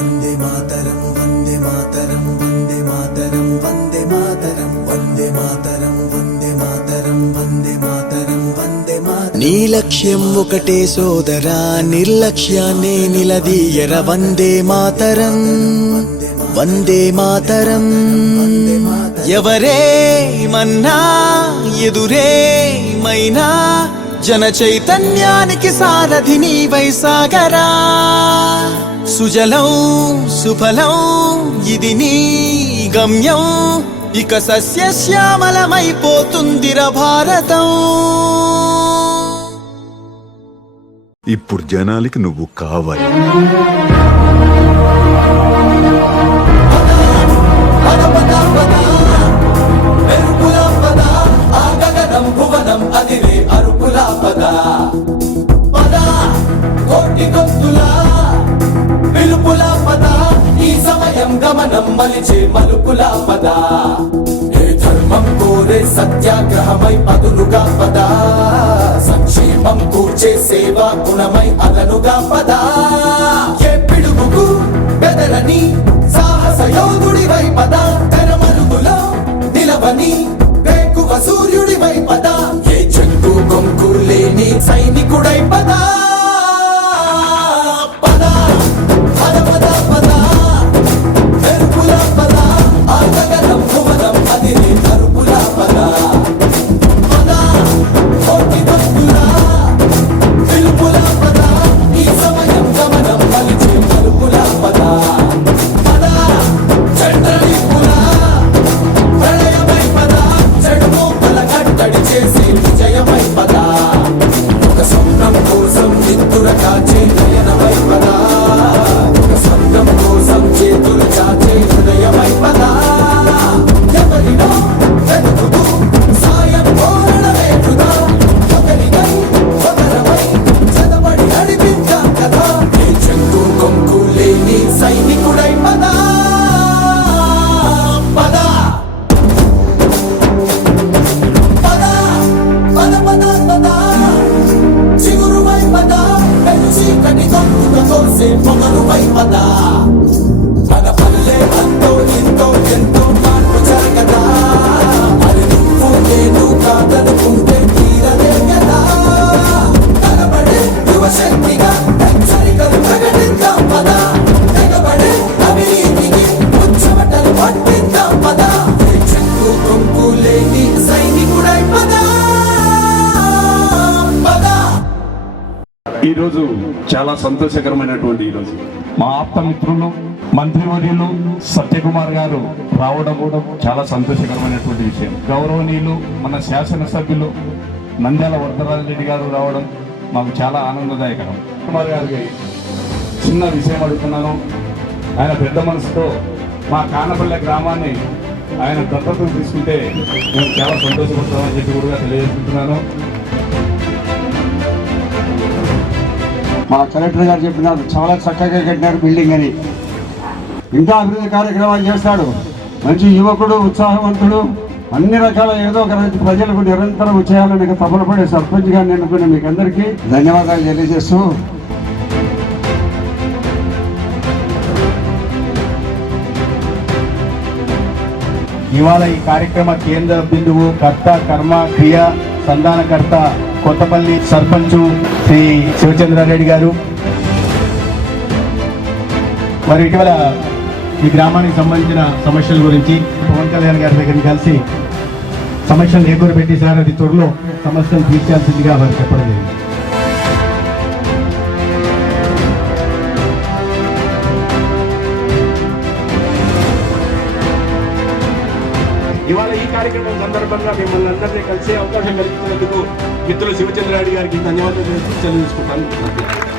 వందే మాతరం వందే మాతరం వందే మాతరం వందే మాతరం వందే మాతరం వందే మాతరం వందే మాతరం వందే మాతరం నీ లక్ష్యం ఒకటే సోదరా నిర్లక్ష్యాన్ని నిలదీయర వందే మాతరం వందే మాతరం ఎవరే మన్నా ఎదురే మైనా జన చైతన్యానికి సారథి నీవై సాగరా సుజలం సుఫలం ఇది నీ గమ్యం ఇక సస్యశ్యామలమైపోతుందిర భారతం. ఇప్పుడు జనాలకి నువ్వు కావాలి. గమనం మలిచే మలుపుల పద ఏ ధర్మం కోరే సత్యాగ్రహమై పదులుగా పద సంక్షేమం కూర్చే సేవా గుణమై అదనుగా పద ఏ పిడుగుకు బెదరని సాహస యోధుడివై పద తెరమరుగులో నిలవని వేకువ సూర్యుడివై పద ఏ చెంగు కొంకు లేని సైనికుడై పద మన పల్లె అంతో ఎంతో ఎంతో మార్పు జరగదా మరి నువ్వు నేను కాదనుకుంటే తీరలే కదా తలబడే యువశక్తిగా హెచ్చరికలు ప్రకటిద్దాం పద తెగబడే అవినీతికి ముచ్చమటలు పట్టిద్దాం పద చెక్కు కొంపు లేని సైనికుడై పద. ఈరోజు చాలా సంతోషకరమైనటువంటి ఈరోజు మా ఆప్త మిత్రులు మంత్రివర్యులు సత్యకుమార్ గారు రావడం కూడా చాలా సంతోషకరమైనటువంటి విషయం. గౌరవనీయులు మన శాసనసభ్యులు నంద్యాల వరదరాజరెడ్డి గారు రావడం మాకు చాలా ఆనందదాయకరం. కుమార్ గారికి చిన్న విషయం అడుగుతున్నాను. ఆయన పెద్ద మనసుతో మా కానపల్లె గ్రామాన్ని ఆయన దత్తత తీసుకుంటే మేము చాలా సంతోషపడతామని చెప్పి కూడా తెలియజేస్తున్నాను. మా కలెక్టర్ గారు చెప్పినారు చాలా చక్కగా కట్టినారు బిల్డింగ్ అని. ఇంకా అభివృద్ధి కార్యక్రమాలు చేస్తాడు. మంచి యువకుడు, ఉత్సాహవంతుడు, అన్ని రకాల ఏదో ఒక ప్రజలకు నిరంతరం చేయాలని తపన పడే సర్పంచ్ గారిని ఎన్నుకునే మీకు అందరికీ ధన్యవాదాలు తెలియజేస్తూ ఇవాళ ఈ కార్యక్రమ కేంద్ర బిందువు కర్త కర్మ క్రియ సంధానకర్త కొత్తపల్లి సర్పంచ్ శ్రీ శివచంద్రారెడ్డి గారు. మరి ఇటీవల ఈ గ్రామానికి సంబంధించిన సమస్యల గురించి పవన్ కళ్యాణ్ గారి దగ్గరికి కలిసి సమస్యలు ఏకూరు పెట్టేశారు. అది త్వరలో సమస్యలు తీర్చాల్సిందిగా వారు చెప్పడం జరిగింది. ఇవాళ ఈ కార్యక్రమం సందర్భంగా మిమ్మల్ని అందరినీ కలిసే అవకాశం కల్పించినందుకు మిత్రులు శివచంద్రారెడ్డి గారికి ధన్యవాదాలు తెలుసుకుంటాను.